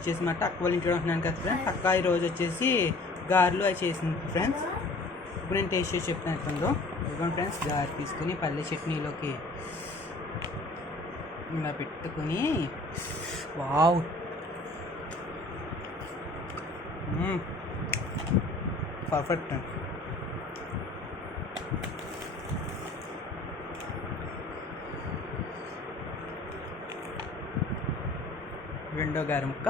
వచ్చేసి మాట అక్క వాళ్ళ ఇంట్లో ఉంటున్నాను కదా ఫ్రెండ్స్. అక్క ఈరోజు వచ్చేసి గారెలు అవి చేసింది ఫ్రెండ్స్. ఇప్పుడు నేను టేస్ట్ చేసి చెప్తాను ఎట్లుందో. ఇదిగోండి ఫ్రెండ్స్, గారె తీసుకుని పల్లె చట్నీలోకి ఇలా పెట్టుకుని వావ్ పర్ఫెక్ట్. రెండో గారె ముక్క